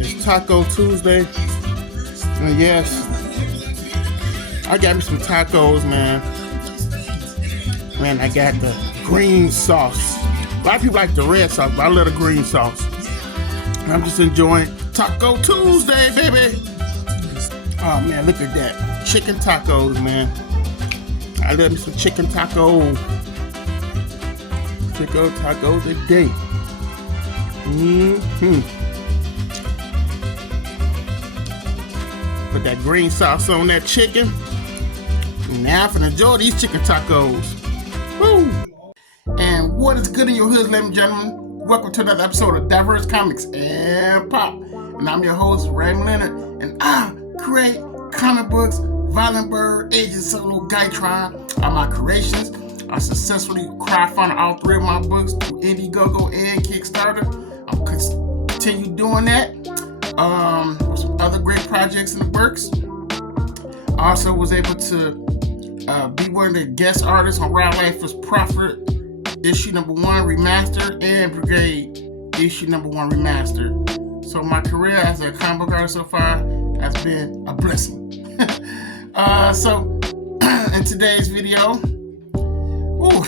It's Taco Tuesday. And yes, I got me some tacos, man. Man, I got the green sauce. A lot of people like the red sauce, but I love the green sauce. And I'm just enjoying Taco Tuesday, baby. Oh man, look at that. Chicken tacos, man. I love me some chicken tacos. Chicken tacos a day. Put that green sauce on that chicken. Now I'm finna enjoy these chicken tacos. Woo! And what is good in your hoods, ladies and gentlemen? Welcome to another episode of Diverse Comics and Pop. And I'm your host, Raymond Leonard. And I create comic books, Violent Bird, Agent Solo, Guytron are my creations. I successfully crowdfunded all 3 of my books through Indiegogo and Kickstarter. I'm continue doing that. Some other great projects in the works. I also was able to be one of the guest artists on Wild Life was Prophet issue number 1 remastered and Brigade issue number 1 remastered. So my career as a comic book artist so far has been a blessing. So in today's video,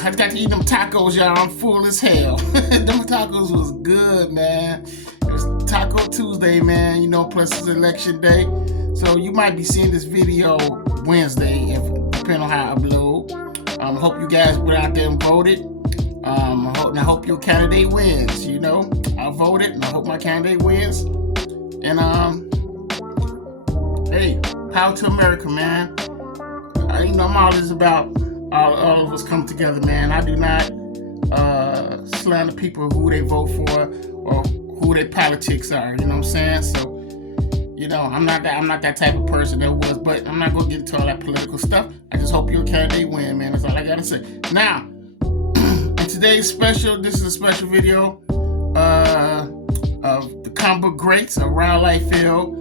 I got to eat them tacos, y'all. I'm full as hell. Them tacos was good, man. It was Taco Tuesday, man. You know, plus it's election day. So you might be seeing this video Wednesday, depending on how I upload. I hope you guys went out there and voted. I hope your candidate wins. You know, I voted, and I hope my candidate wins. And hey, power to America, man. I'm always about all of us come together, man. I do not slander people who they vote for or who their politics are. You know what I'm saying? So, you know, I'm not that type of person that was, but I'm not gonna get into all that political stuff. I just hope your candidate win, man. That's all I gotta say. Now, in today's special, this is a special video of the comic book greats around Liefeld,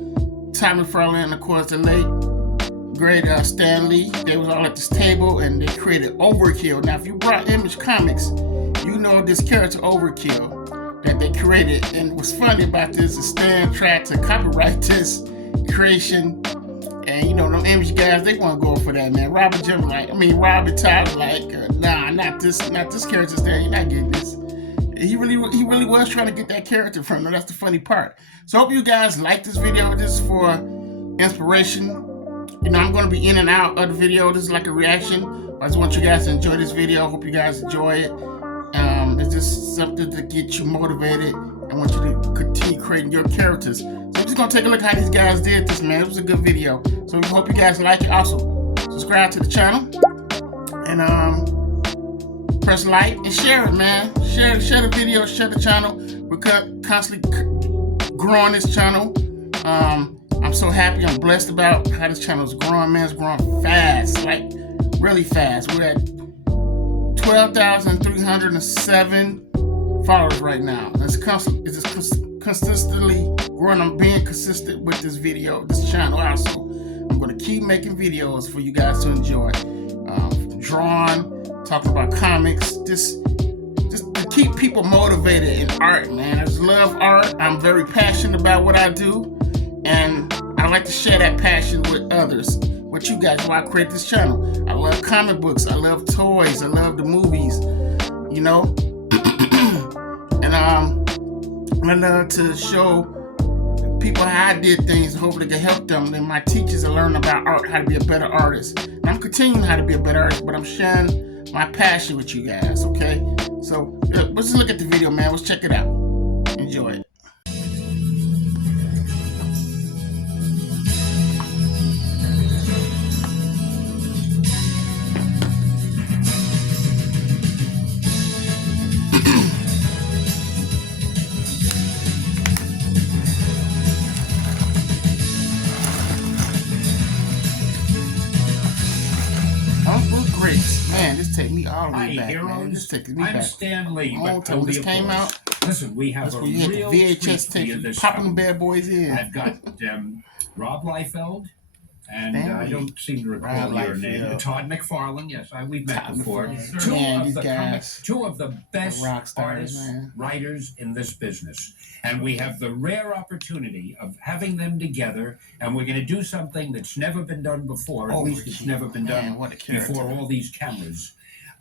Todd, McFarland, and of course the late great Stan Lee. They was all at this table and they created Overkill. Now, if you brought Image Comics, you know this character Overkill that they created. And what's funny about this is Stan tried to copyright this creation, and you know them Image guys, they want to go for that, man. Robert Todd was like, nah, not this character, Stan. You're not getting this. He really was trying to get that character from them. That's the funny part. So I hope you guys like this video. This is for inspiration. You know, I'm going to be in and out of the video. This is like a reaction. I just want you guys to enjoy this video. I hope you guys enjoy it. It's just something to get you motivated. I want you to continue creating your characters. So I'm just going to take a look at how these guys did this, man. It was a good video. So I hope you guys like it. Also, subscribe to the channel. And press like and share it, man. Share the video, share the channel. We're constantly growing this channel. I'm so happy. I'm blessed about how this channel is growing, man. It's growing fast, like really fast. We're at 12,307 followers right now. It's consistently growing. I'm being consistent with this channel also. I'm going to keep making videos for you guys to enjoy. Drawing, talking about comics, just to keep people motivated in art, man. I just love art. I'm very passionate about what I do. And I like to share that passion with others, with you guys, why I create this channel. I love comic books, I love toys, I love the movies, you know. And I love to show people how I did things, hopefully it can help them. And my teachers are learning about art, how to be a better artist. And I'm continuing how to be a better artist, but I'm sharing my passion with you guys, okay? So let's just look at the video, man. Let's check it out. Enjoy it. Man, this take me all the way back, man. This takes me back. I'm Stan Lee, but when this came out, listen, we have a real VHS tape, popping the bad boys in. I've got Rob Liefeld, And I don't seem to recall your name. Todd McFarland. Yes, we've met before. Two of the best artists, writers in this business. And we have the rare opportunity of having them together, and we're going to do something that's never been done before. At least it's never been done before all these cameras.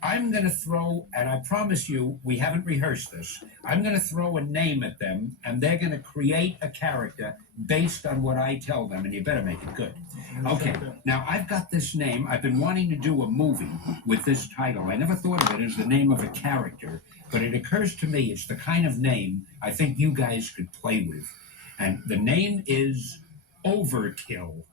I'm going to throw, and I promise you, we haven't rehearsed this, I'm going to throw a name at them, and they're going to create a character based on what I tell them, and you better make it good. Okay, now I've got this name. I've been wanting to do a movie with this title. I never thought of it as the name of a character, but it occurs to me it's the kind of name I think you guys could play with. And the name is Overkill.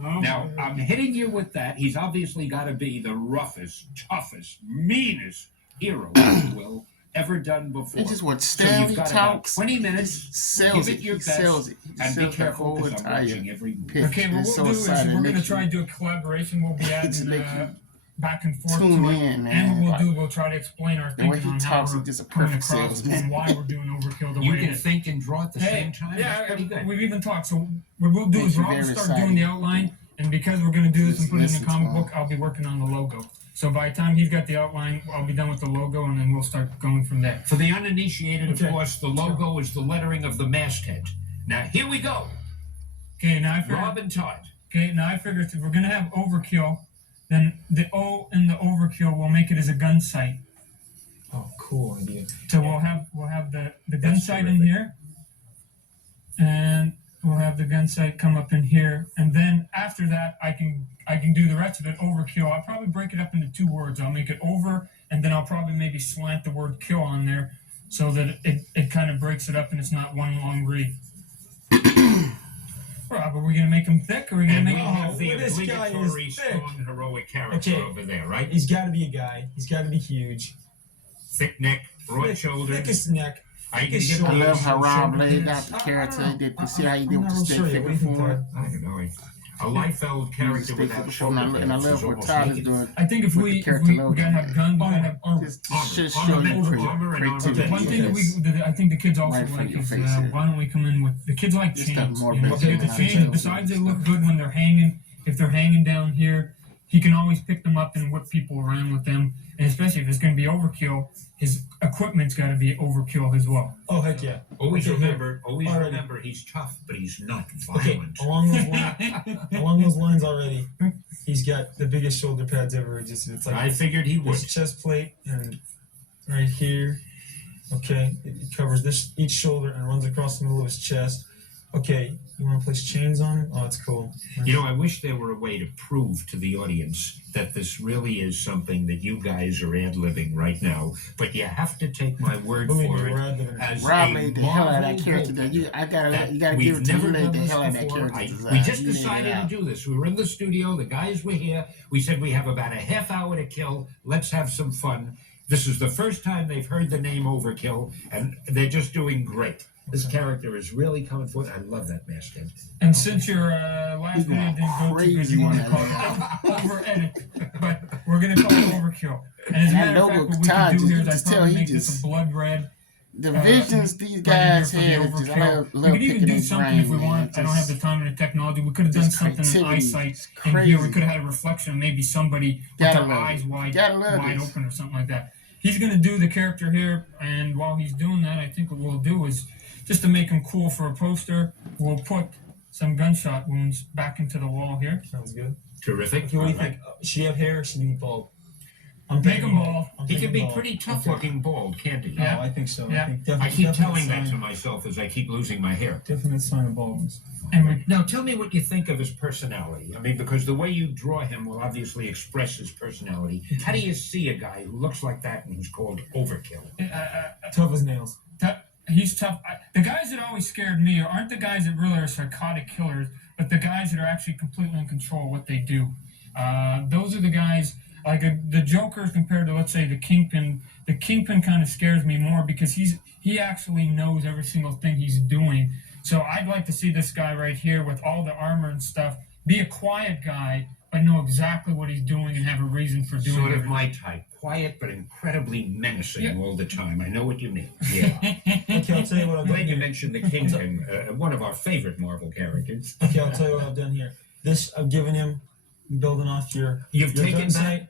Now, I'm hitting you with that. He's obviously got to be the roughest, toughest, meanest hero, if you will, ever done before. It's just what so you've got about 20 minutes, give it your best, and be careful because I'm watching every move. Okay, what we'll do is we're going to try and do a collaboration. We'll be adding back and forth to it. And what we'll try to explain our thinking on how we're coming across and why we're doing Overkill the way it is. You can think and draw at the same time? Yeah, we've even talked. So what we'll do is Rob will start doing the outline, and because we're going to do this and put it in the comic book, I'll be working on the logo. So by the time he's got the outline, I'll be done with the logo, and then we'll start going from there. For the uninitiated, of course, the logo is the lettering of the masthead. Now, here we go. Okay, now I figure... Rob and Todd. Okay, now I figure if we're going to have Overkill, then the O in the Overkill will make it as a gun sight. Oh, cool idea. So we'll have the gun sight in here, and we'll have the gun sight come up in here, and then after that I can do the rest of it Overkill. I'll probably break it up into 2 words. I'll make it over, and then I'll probably maybe slant the word kill on there so that it kind of breaks it up and it's not one long read. Rob, are we going to make him thick, or are we going to make him... the obligatory strong, heroic character over there, right? He's got to be a guy. He's got to be huge. Thick neck, broad shoulders. Thickest neck. I love how Rob laid out the character. He did. You see how he did with the stick figure forward? I don't know. A Liefeld character without shoulder blades. And I love what Todd is doing. I think if we gotta have guns, we gotta have armor. Just show you creativity. One thing that I think the kids also like is why don't we come in with the kids like chains? The chains, besides they look good when they're hanging. If they're hanging down here, he can always pick them up and whip people around with them. And especially if it's going to be Overkill, his equipment's got to be Overkill as well. Oh, heck yeah. Always remember, he's tough, but he's not violent. Okay, along those lines already, he's got the biggest shoulder pads ever existed. It's like I figured he would. His chest plate and right here. Okay, it covers each shoulder and runs across the middle of his chest. Okay, you want to place chains on it? Oh, it's cool. You know, I wish there were a way to prove to the audience that this really is something that you guys are ad-libbing right now, but you have to take my word for it as Rob laid the hell out of that character. You gotta give it to him. Laid the hell out of that character. We just decided to do this. We were in the studio. The guys were here. We said we have about a half hour to kill. Let's have some fun. This is the first time they've heard the name Overkill, and they're just doing great. This character is really coming forth. I love that masthead. And since your last minute didn't go too good, you want to call it over-edit. But we're going to call it Overkill. And as a matter of fact, what we can do here is I probably make this a blood red. The visions these guys have is just we could even do something if we want. I don't have the time and the technology. We could have done something in eyesight in here. We could have had a reflection of maybe somebody with their eyes wide open or something like that. He's going to do the character here, and while he's doing that, I think what we'll do is, just to make him cool for a poster, we'll put some gunshot wounds back into the wall here. Sounds good. Terrific. Okay, what do you think? Should he have hair or should he be bald? Make him bald. He can be pretty tough-looking bald, can't he? Yeah, I think so. Yeah. I keep telling that to myself as I keep losing my hair. Definite sign of baldness. Now, tell me what you think of his personality. I mean, because the way you draw him will obviously express his personality. How do you see a guy who looks like that and who's called Overkill? Tough as nails. He's tough. The guys that always scared me aren't the guys that really are psychotic killers, but the guys that are actually completely in control of what they do. Those are the guys, like the Joker compared to, let's say, the Kingpin. The Kingpin kind of scares me more because he actually knows every single thing he's doing. So I'd like to see this guy right here with all the armor and stuff be a quiet guy, but know exactly what he's doing and have a reason for doing it. Sort of my type. Quiet, but incredibly menacing all the time. I know what you mean. Yeah. Okay, I'll tell you what I've done. Glad you mentioned the Kingpin, one of our favorite Marvel characters. Okay, I'll tell you what I've done here. This I've given him, building off your taken gun that? sight,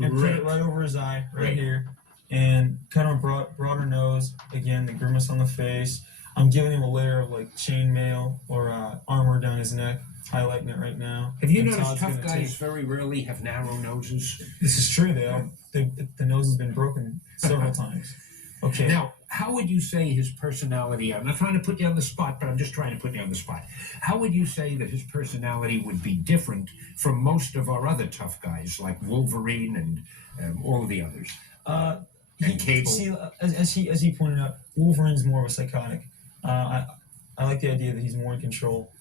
and put it right over his eye, right here, and kind of a broader nose. Again, the grimace on the face. I'm giving him a layer of like chainmail or armor down his neck, highlighting it right now. Have you And noticed Todd's tough gonna guys take- very rarely have narrow noses? This is true. The nose has been broken several times. Okay. Now, how would you say his personality, I'm not trying to put you on the spot, but I'm just trying to put you on the spot. How would you say that his personality would be different from most of our other tough guys, like Wolverine and all of the others? And Cable. See, as he pointed out, Wolverine's more of a psychotic. I like the idea that he's more in control.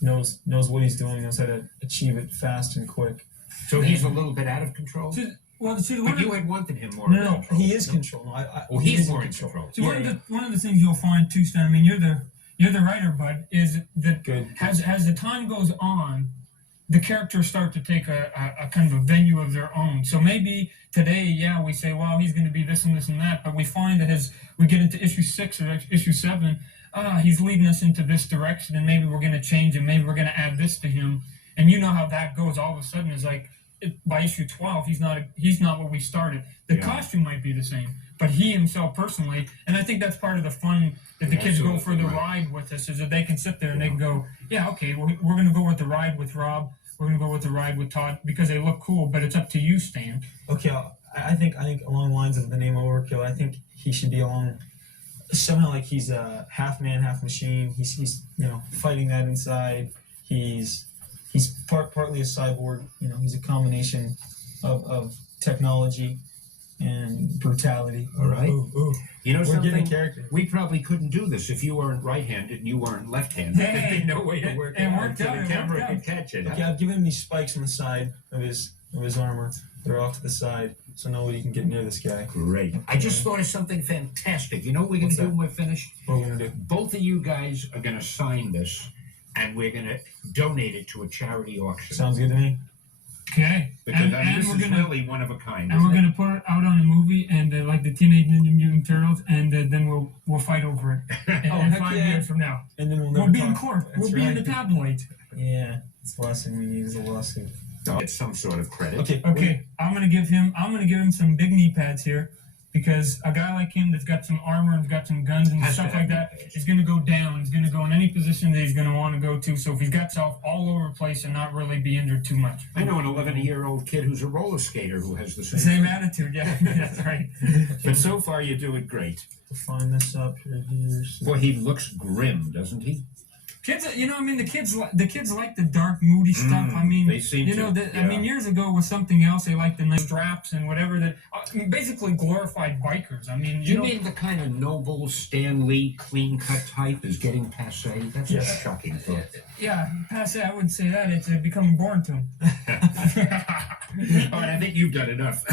Knows what he's doing, knows how to achieve it fast and quick. So he's a little bit out of control? But you had wanted him more. No, he is control. No, he's more in control. See, one of the things you'll find too, Stan. I mean, you're the writer, bud. Is that Good. As the time goes on, the characters start to take a kind of a venue of their own. So maybe today, we say, well, he's going to be this and this and that, but we find that as we get into issue 6 or issue 7, he's leading us into this direction, and maybe we're going to change him. Maybe we're going to add this to him, and you know how that goes. All of a sudden, it's like. By issue 12, he's not what we started. The costume might be the same, but he himself personally, and I think that's part of the fun that the kids go for the ride with us, is that they can sit there and they can go, okay, we're going to go with the ride with Rob, we're going to go with the ride with Todd because they look cool, but it's up to you, Stan. Okay, I think along the lines of the name Overkill, I think he should be along somehow like he's a half man, half machine. He's fighting that inside. He's partly a cyborg. He's a combination of technology and brutality. All right. Ooh. You know We're something? getting character. We probably couldn't do this if you weren't right-handed and you weren't left-handed. There'd be no way to work it out worked so out, the it camera worked could out. catch it. Okay, I've given him these spikes on the side of his armor. They're off to the side, so nobody can get near this guy. Great. I just thought of something fantastic. You know what we're going to do when we're finished? What are we gonna do? Both of you guys are going to sign this, and we're going to donate it to a charity auction. Sounds good to me. Okay. Because this we're is gonna, really one of a kind. and we're isn't going to put it out on a movie, and like the Teenage Ninja Mutant Turtles, and then we'll fight over it. And heck 5 yeah. years from now, And then we'll be in talk. court. That's We'll be in the right. tabloids. Yeah, it's the last thing we need is a lawsuit. It's some sort of credit. Okay, I'm gonna give him some big knee pads here, because a guy like him that's got some armor and got some guns and Has to stuff have like knee that pads. is gonna go down. He's gonna go in any position that he's gonna want to go to. So if he's got self all over the place and not really be injured too much. I know an 11-year-old kid who's a roller skater who has the same. Same attitude, yeah, that's right. But so far, you're doing great. Define this up right here. So. Boy, he looks grim, doesn't he? Kids, the kids like the dark, moody stuff. I mean, they seem to, I mean, years ago was something else. They liked the nice straps and whatever that. Basically glorified bikers. I mean, You mean the kind of noble, Stan Lee, clean-cut type is getting passé? That's a shocking thought. Yeah, passe. I would say that it's becoming boring to him. All right, I think you've done enough.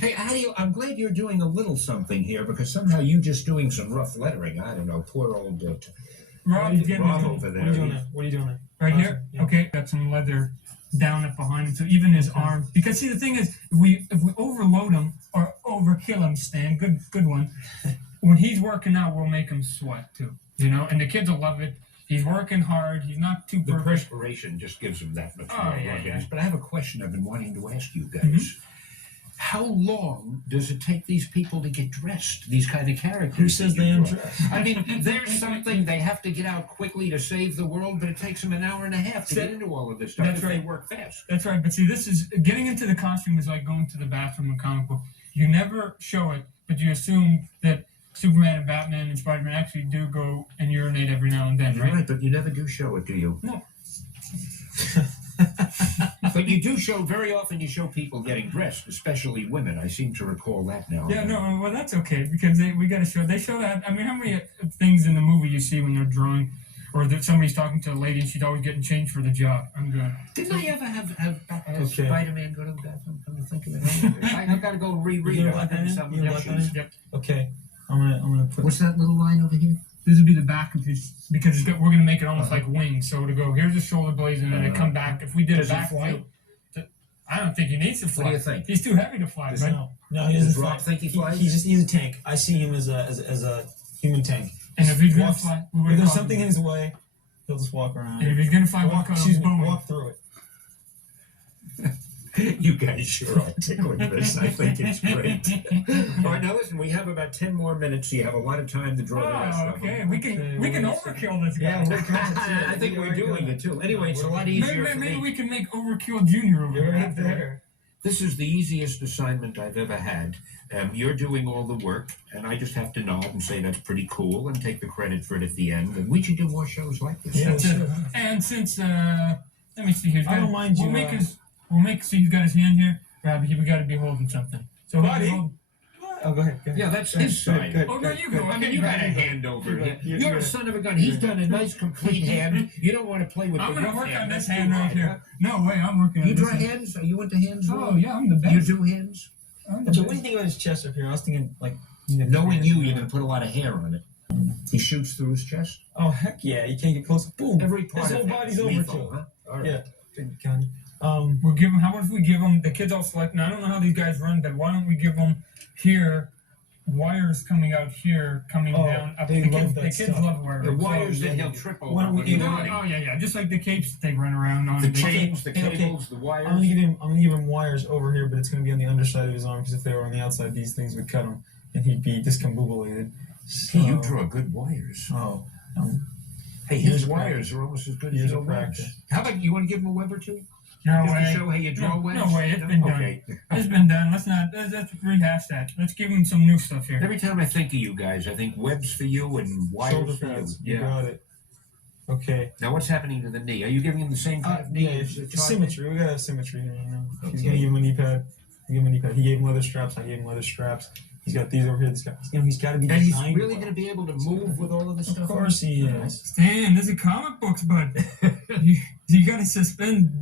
Hey, I'm glad you're doing a little something here, because somehow you just doing some rough lettering. I don't know, poor old Rob's getting Rob his- over there. What are you doing there? right here. Yeah. Okay, got some leather down it behind him, so even his arm. Because see, the thing is, if we overload him or overkill him, Stan, good one. When he's working out, we'll make him sweat too. And the kids will love it. He's working hard. He's not too The perfect. perspiration just gives him that much more yeah. organized. But I have a question I've been wanting to ask you guys. How long does it take these people to get dressed, these kind of characters? Who says that they you draw? undress? I mean, there's something they have to get out quickly to save the world, but it takes them an hour and a half to get into all of this stuff. That's if right. They work fast. That's right. But see, this is getting into the costume is like going to the bathroom in comic book. You never show it, but you assume that Superman and Batman and Spider-Man actually do go and urinate every now and then, You're right? right, but you never do show it, do you? No. But you do show, very often you show people getting dressed, especially women. I seem to recall that now. Yeah, no, well, that's okay, because we got to show. They show that. I mean, how many things in the movie you see when they're drawing, or that somebody's talking to a lady and she's always getting changed for the job? I'm good. Didn't I ever have Okay. Spider-Man go to the bathroom? Come to think of it, I've got to go reread You it. gonna I've done black some on it? You gonna black on editions. it? Yep. Okay, I'm gonna put. What's that little line over here? This would be the back of his, because we're going to make it almost like wings. So to go, here's the shoulder blades, and then they come back. If we did Does a he back fly? view, I don't think he needs to fly. What do you think? He's too heavy to fly, right? No, he Does doesn't Rob fly. think he flies? He's a tank. I see him as a human tank. And if he's going to Walks- fly, we If would there's call something him. in his way, He'll just walk around. And if he's gonna find walk on walk through it. You guys sure are tickling this. I think it's great. All right, now listen, we have about 10 more minutes, so you have a lot of time to draw the rest of them. Okay, we can overkill this guy. I think we're doing it too. Anyway, it's a lot easier for Maybe me. we can make Overkill Junior over You're here. right there. This is the easiest assignment I've ever had. You're doing all the work, and I just have to nod and say that's pretty cool and take the credit for it at the end. And we should do more shows like this. Yeah, sure. And since let me see here. I don't mind you. We'll make so he's got his hand here. We got to be holding something. So Buddy. Oh, go ahead. Yeah, that's his side. Oh, no, you go. I mean, you got a hand over here. You're a son of a gun. He's done a nice, complete hand. You don't want to play with I'm the going to rough work on this That's hand too right hard, here. huh? No way, I'm working on You this draw hands? Are you into hands? Oh, yeah, I'm the best. You do hands? So what do you think about his chest up here? I was thinking, like... Knowing you, you're going to put a lot of hair on it. He shoots through his chest? Oh, heck yeah. You can't get close. Boom. Every part his of whole it body's is lethal, overkill. huh? All right. Yeah. Big gun. We'll give them, how about if we give them, the kids all select, now I don't know how these guys run, but why don't we give them here, wires coming out here, coming down. They love that the kids stuff. love wires. The wires that he'll trip over. Why don't we when he's do running. Oh, yeah, just like the capes that they run around on. The chains, the Okay. cables, the wires. I'm gonna give him wires over here, but it's gonna be on the underside of his arm because if they were on the outside, these things would cut him, and he'd be discombobulated. So, Hey, you draw good wires. Hey, his wires are almost as good as Years your of webs. practice. How about you want to give him a web or two? No Just way. to show how you draw webs? No way, it's been Okay. done. It's been done. Let's rehash that. Let's give him some new stuff here. Every time I think of you guys, I think webs for you and wires Shoulder for pads. you. You got it. Okay. Now, what's happening to the knee? Are you giving him the same kind of knee? Yeah, as the it's Todd? symmetry. We gotta have symmetry here, you know. He's Okay. gonna give him a knee pad. He gave him leather straps. I gave him leather straps. He's got these over here. He's got to be And he's designed really well. going to be able to move with all of this stuff? Of course he is. Stan, this is comic books, bud. you got to suspend,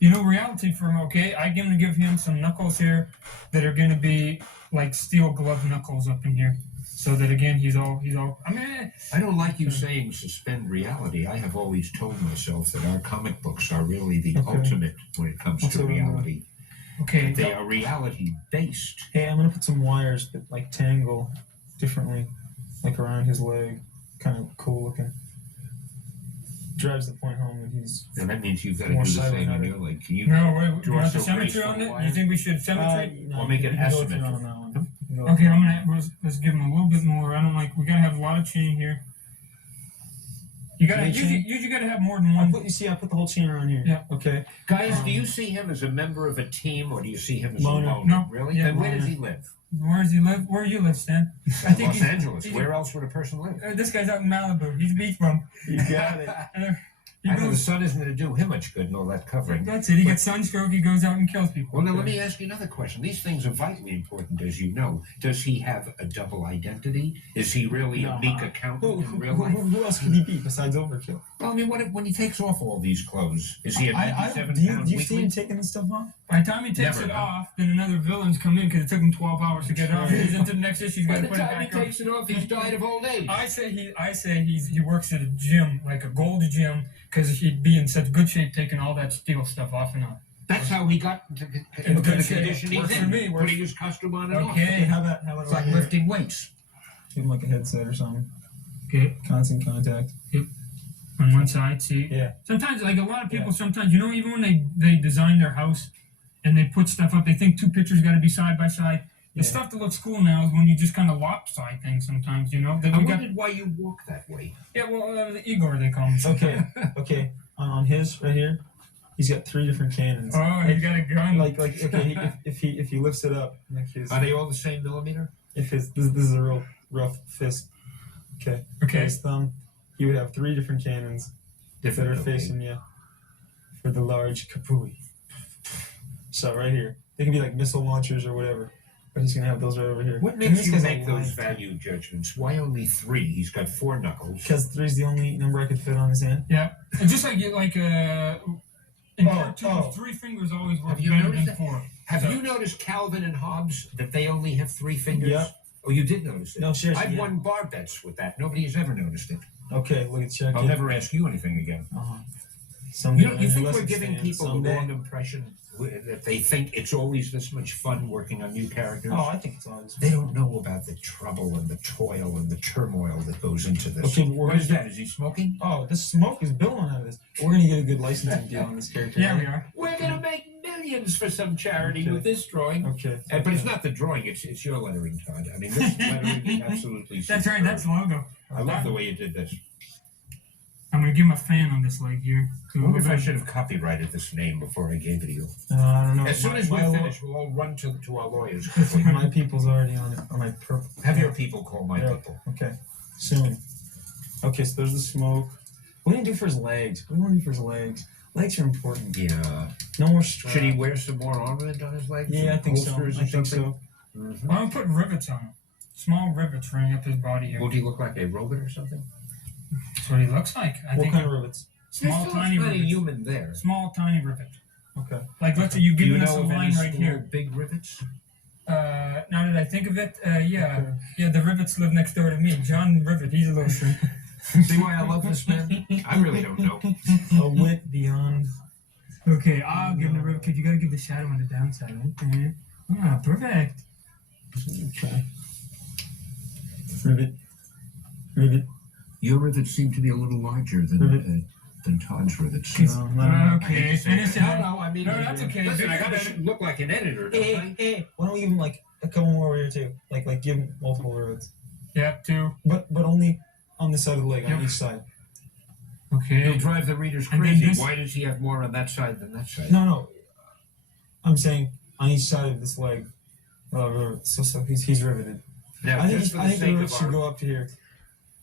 reality for him. Okay, I'm gonna give him some knuckles here that are gonna be like steel glove knuckles up in here, so that again he's all. I don't like you saying suspend reality. I have always told myself that our comic books are really the ultimate when it comes to reality. Okay, They are reality based. Hey, I'm gonna put some wires that like tangle differently, like around his leg. Kind of cool looking. Drives the point home that he's. And that means you've got to More do the silent same on on your leg. Can you No, wait. Do you draw want the so symmetry graceful on it? wire? You think we should symmetry? Or make it you can go through asymmetrical. on that one. You can go Okay, through. let's give him a little bit more. I don't like. We gotta have a lot of chain here. You gotta usually gotta have more than I one. put the whole chain around here. Yeah. Okay. Guys, do you see him as a member of a team or do you see him as Loner. a loner? No. Really? Yeah, Then where does loner. he live? Where does he live? Where you live, Stan? I think Los Angeles. he's- Where else would a person live? This guy's out in Malibu. He's a beach bum. You got it. He I know the goes. sun isn't going to do him much good and all that covering. That's it. He gets sunstroke. He goes out and kills people. Well, now let me ask you another question. These things are vitally important, as you know. Does he have a double identity? Is he really a meek accountant in real life? Who else could he be besides Overkill? Well, I mean, when he takes off all these clothes, is he a 97 do you pound see him weakling? taking this stuff off? By the time he takes Never, it huh? off, then another villain's come in because it took him 12 hours to get it off. He's into the next issue. He's got By to the put it time he back on. takes it off, he's died of old age. I say he works at a gym, like a gold gym, because he'd be in such good shape taking all that steel stuff off and on. That's how he got into In the good shape. condition he's Works for in, me, works- putting his costume on and off. Okay. How about It's like lifting weights. give him like a headset or something? Okay. Constant contact. On one side, see. Yeah. Sometimes, like a lot of people, sometimes even when they design their house and they put stuff up, they think two pictures got to be side by side. The stuff that looks cool now is when you just kind of lopside things sometimes, That I we got, wondered why you walk that way. yeah, well, the Igor they call him. Okay. On his right here, he's got 3 different cannons. Oh, he got a gun. If he lifts it up, like his Are they all the same millimeter? this is a real rough fist. Okay. Okay. His thumb, he would have 3 different cannons that are facing you for the large kapui. So right here, they can be like missile launchers or whatever, but he's gonna have those right over here. What makes you make those value judgments? Why only 3? He's got 4 knuckles. Because 3 is the only number I could fit on his hand. Yeah, and just like in cartoons, 3 fingers always work Have you better noticed than that? 4. Have you noticed Calvin and Hobbes that they only have 3 fingers? Yep. Oh, you did notice it? No, seriously. I've won bar bets with that. Nobody has ever noticed it. Okay, look at check. I'll never ask you anything again. Someday, You think unless we're it's giving fans, people someday. the wrong impression that they think it's always this much fun working on new characters? Oh, I think it's always. They don't know about the trouble and the toil and the turmoil that goes into this. Okay, what is that? Is he smoking? Oh, this smoke is billowing out of this. We're gonna get a good licensing deal on this character. Yeah, right? we are. We're gonna make millions for some charity with this drawing. Okay. But it's not the drawing; it's your lettering, Todd. I mean, this lettering is absolutely. That's right. superb. That's the logo. I love the way you did this. I'm gonna give him a fan on this leg here. I wonder if I should have copyrighted this name before I gave it to you. I don't know. As soon as we finish, we'll all run to our lawyers quickly. My people's already on it. On my purple. Have your people call my Yeah. people. Okay. Soon. Okay, so there's the smoke. What do you do for his legs? What do you want to do for his legs? Legs are important. Yeah. No more straps. Should he wear some more armament on his legs? Yeah, I think so. Holsters or I think something? so. Mm-hmm. Well, I'm putting rivets on him. Small rivets running up his body here. Would he look like a robot or something? That's what he looks like. I What think kind of rivets? small, tiny not a rivets. human there. Small, tiny rivet. Okay. Like, let's say you've Do you given us a know of line any right small, here. big rivets? Now that I think of it, yeah. Okay. Yeah, the rivets live next door to me. John Rivet, he's a little shrimp. See why I love this man? I really don't know. A wit beyond. Okay, I'll give him the rivet because you gotta give the shadow on the downside, right there. Ah, perfect. Okay. Rivet. Rivet. Your rivets seem to be a little larger than Todd's rivets. No, not Okay, finish it. No, I mean, No, that's okay. Listen, I Bigger, gotta better. look like an editor, don't I? Hey, why don't we give him like a couple more over here too? Like give him multiple rivets. Yep, two. But only on this side of the leg, on Yep. each side. You'll Okay. drive the readers And then crazy. this- Why does he have more on that side than that side? No. I'm saying on each side of this leg. So he's riveted. Now, I think just for the the sake rivets of should our go up here.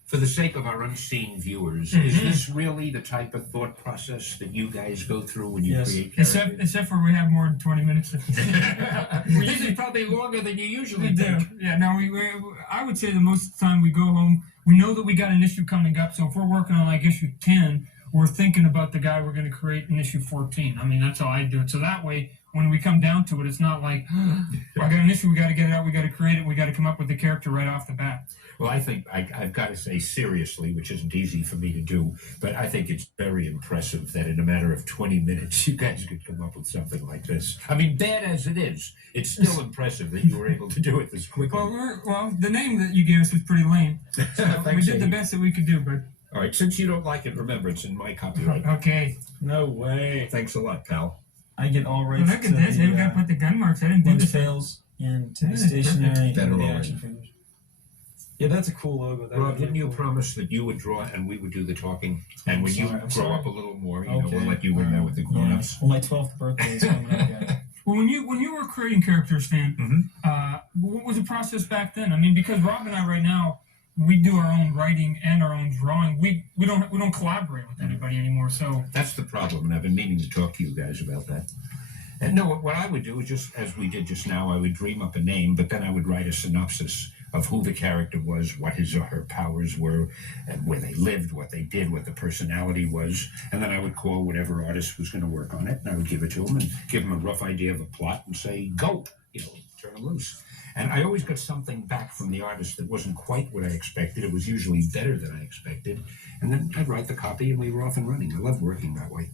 For the sake of our unseen viewers, Mhm. is this really the type of thought process that you guys go through when you Yes. create Except characters? for we have more than 20 minutes. This is probably longer than you usually We do. think. Yeah, no, I would say that most of the time we go home, we know that we got an issue coming up. So if we're working on like issue 10, we're thinking about the guy we're going to create in issue 14. I mean, that's how I do it. So that way, when we come down to it, it's not like, I got an issue, we got to get it out, we got to create it, we got to come up with the character right off the bat. Well, I think I've got to say seriously, which isn't easy for me to do, but I think it's very impressive that in a matter of 20 minutes, you guys could come up with something like this. I mean, bad as it is, it's still impressive that you were able to do it this quickly. Well, the name that you gave us was pretty lame. So we Thanks, did the Eddie. best that we could do, but All right, since you don't like it, remember it's in my copyright. okay. No way. Thanks a lot, pal. I get all Well, rights look at this. to We got to put the gun marks. I didn't do lunch this. fails and to Yeah, the stationery and Better the already. action figures. Yeah, that's a cool logo. That Rob, is didn't really you cool. promise that you would draw and we would do the talking? And when you I'm grow sorry. up a little more, Okay. we'll let you in there with the grown-ups. Well, my 12th birthday is coming up, guys. Well, when you were creating characters, Stan, what was the process back then? I mean, because Rob and I right now, we do our own writing and our own drawing. We don't collaborate with anybody anymore. So That's the problem, and I've been meaning to talk to you guys about that. And no, what I would do is just as we did just now, I would dream up a name, but then I would write a synopsis of who the character was, what his or her powers were, and where they lived, what they did, what the personality was, and then I would call whatever artist was going to work on it, and I would give it to him and give him a rough idea of a plot and say, go, turn him loose. And I always got something back from the artist that wasn't quite what I expected. It was usually better than I expected. And then I'd write the copy and we were off and running. I love working that way.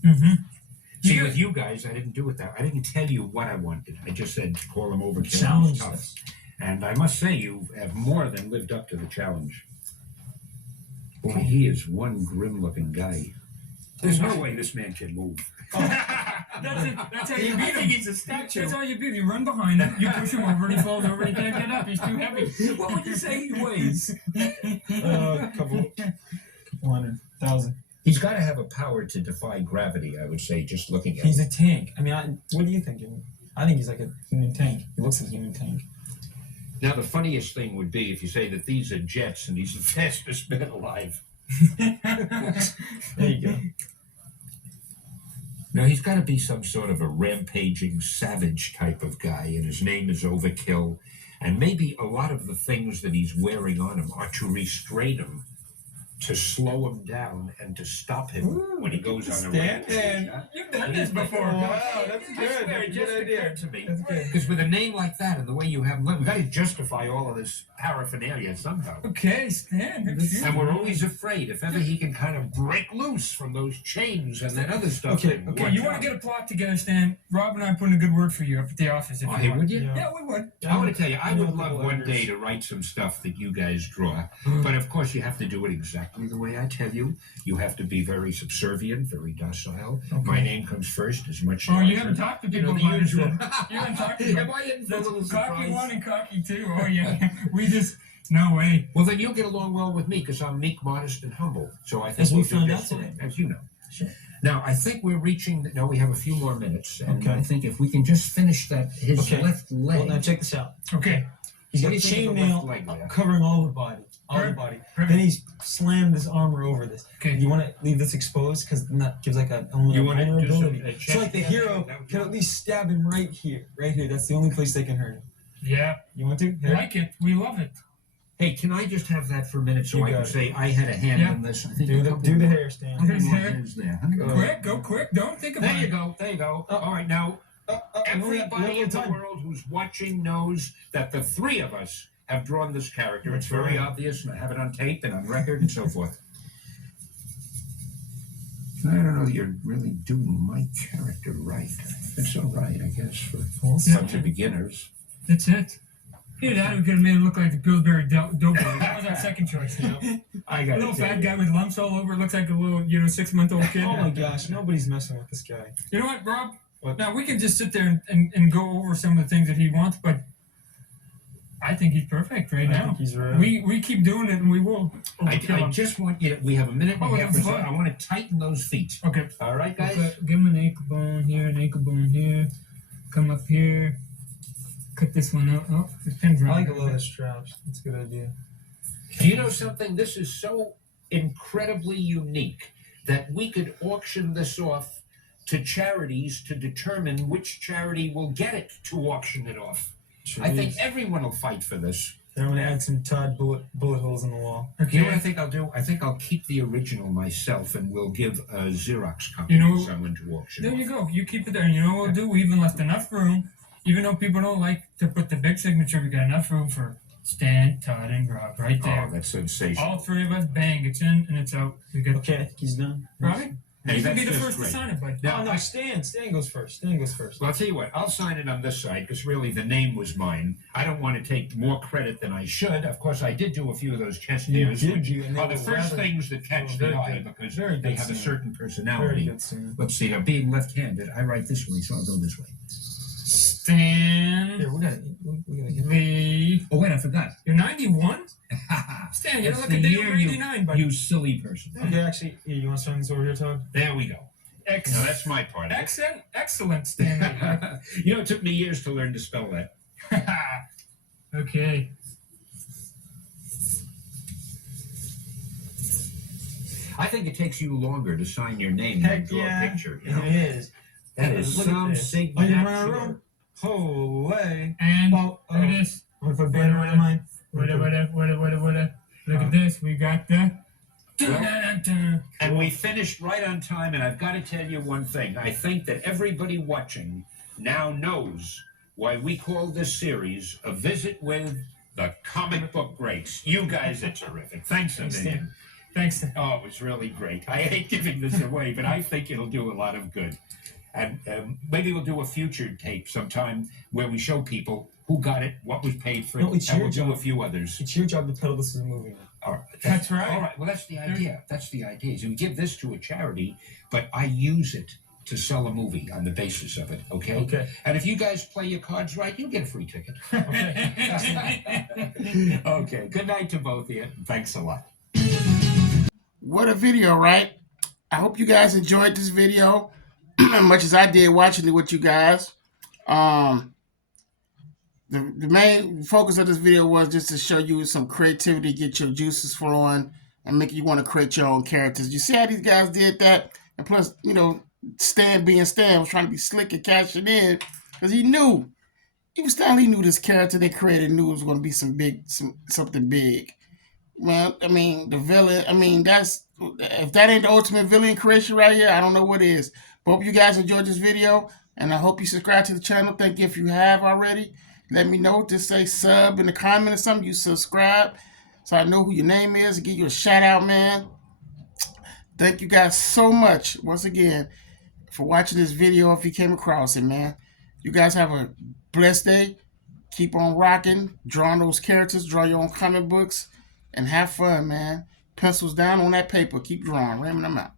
See, with you guys, I didn't do it that. I didn't tell you what I wanted. I just said call him over, kill him, Challenge tough. us. And I must say, you have more than lived up to the challenge. Boy, he is one grim-looking guy. There's no way this man can move. that's it. That's how you beat him. he's a statue. That's how you beat him. You run behind him, you push him over, and he falls over, and he can't get up. He's too heavy. What would you say he weighs? Couple 100,000. He's got to have a power to defy gravity, I would say, just looking at He's him. a tank. I mean, what do you think? I think he's like a human tank. He looks like a human tank. Now, the funniest thing would be if you say that these are jets and he's the fastest man alive. There you go. Now, he's got to be some sort of a rampaging savage type of guy, and his name is Overkill. And maybe a lot of the things that he's wearing on him are to restrain him. to slow him down and to stop him when he goes on a rampage. You've done this before. Wow, that's good. It just occurred to me. That's good. Because with a name like that and the way you have him, we've got to justify all of this paraphernalia somehow. Okay, Stan. And we're always afraid if ever he can kind of break loose from those chains and that other stuff. Okay, You want to get a plot together, Stan? Rob and I are putting a good word for you up at the office. If you want. Would you? Yeah, we would. I want to tell you, I would love one day to write some stuff that you guys draw. But of course, you have to do it exactly the way I tell you. You have to be very subservient, very docile. Okay. My name comes first as much as you haven't talked to people about it. You haven't talked to them. Am I in for a That's little cocky surprise? 1 and cocky 2. Oh, yeah. We just... No way. Well, then you'll get along well with me because I'm meek, modest, and humble. So I think As we we'll do found just out today. fine, as you know. Sure. Now, I think we're reaching... Now, we have a few more minutes. And Okay. I think if we can just finish that, his Okay. left leg... Well, now check this out. Okay. He's got What a do you think of the left leg chainmail there? covering all the body. All the body. Then he's slammed his armor over this. Okay. You want to leave this exposed because then that gives like a element You of want to do some- vulnerability. a chest So like the stab? hero Is that what can you at least stab him right here. Right here. That's the only place they can hurt him. Yeah. You want to? I Here? like it. We love it. Hey, can I just have that for a minute so You I can got it. say I had a hand Yeah. in this? I think Do a the couple do the more- hair stand. Here's more hair. hands there. Go quick. Don't think about There you it. go. There you go. All right, now everybody in the time. world who's watching knows that the three of us have drawn this character. It's very obvious, and I have it on tape and on record and so forth. I don't know that you're really doing my character right. It's all right, I guess, for such a beginners. That's it. Either that or we could have made him look like the Pillsbury Doughboy. That was our second choice. I A got little fat guy with lumps all over. Looks like a little, 6-month-old kid. Oh my gosh, nobody's messing with this guy. You know what, Rob? What? Now, we can just sit there and go over some of the things that he wants, but I think he's perfect right I now. think he's right. We keep doing it, and we will. I just want you to, we have a minute and a half or so. fine. I want to tighten those feet. Okay. All right, guys? Okay, give him an ankle bone here, an ankle bone here. Come up here. Cut this one out. Oh, the pin's I wrong. like a leather straps. That's a good idea. Do you know something? This is so incredibly unique that we could auction this off to charities to determine which charity will get it to auction it off. I think everyone will fight for this. Then I'm gonna add some Todd bullet holes in the wall. You know what I think I'll do? I think I'll keep the original myself and we'll give a Xerox copy You know- to someone to auction There off. you go. You keep it there. And you know what we'll do? We even left enough room. Even though people don't like to put the big signature, we got enough room for Stan, Todd, and Rob right there. Oh, that's sensational. All three of us, bang, it's in and it's out. We got Okay, I think he's done. Robbie? Hey, You can that's be the just first great. to sign it, bud. Now, No, Stan goes first. Stan goes first. Well, I'll tell you what, I'll sign it on this side because really the name was mine. I don't want to take more credit than I should. Of course, I did do a few of those chest You hairs, did, which and they are the were first rather- things that catch Oh, the very eye good. because Very they good have a scene. certain Very personality. good scene. Let's see, now being left-handed, I write this way, so I'll go this way. Stan, Here, we gotta get V. Oh, wait, I forgot. You're 91? Stan, you That's look the a day year over 89, bud. You silly person. Okay, actually, here, you want to sign this over here, Todd? There we go. Now, that's my part. of it. Excellent, Stan. You know, it took me years to learn to spell that. Okay. I think it takes you longer to sign your name than Heck draw yeah, a picture. You know? it is. That is Look at some this. signature. Oh, you run out of room? Holy. And Oh, look at this. I'm gonna put banner on mine. What? Look at this. We got the. And we finished right on time, and I've got to tell you one thing. I think that everybody watching now knows why we call this series A Visit with the Comic Book Greats. You guys are terrific. Thanks a million. Thanks. Oh, it was really great. I hate giving this away, but I think it'll do a lot of good. And maybe we'll do a future tape sometime where we show people who got it, what was paid for it, No, it's and your we'll do job. a few others. It's your job to tell this is a movie. All right. That's right. All right. Well, that's the idea. That's the idea. So we give this to a charity, but I use it to sell a movie on the basis of it. Okay. Okay. And if you guys play your cards right, you'll get a free ticket. Okay. Good night to both of you. Thanks a lot. What a video, right? I hope you guys enjoyed this video as much as I did watching it with you guys. The main focus of this video was just to show you some creativity, get your juices flowing, and make you want to create your own characters. You see how these guys did that? And plus, you know, Stan was trying to be slick and cash it in because he knew. He knew this character they created knew it was going to be something big. Well, I mean, the villain, I mean, if that ain't the ultimate villain creation right here, I don't know what is. But hope you guys enjoyed this video, and I hope you subscribe to the channel. Thank you if you have already. Let me know. Just say sub in the comment or something. You subscribe so I know who your name is and give you a shout out, man. Thank you guys so much, once again, for watching this video if you came across it, man. You guys have a blessed day. Keep on rocking, drawing those characters, draw your own comic books, and have fun, man. Pencils down on that paper. Keep drawing. Ramming them out.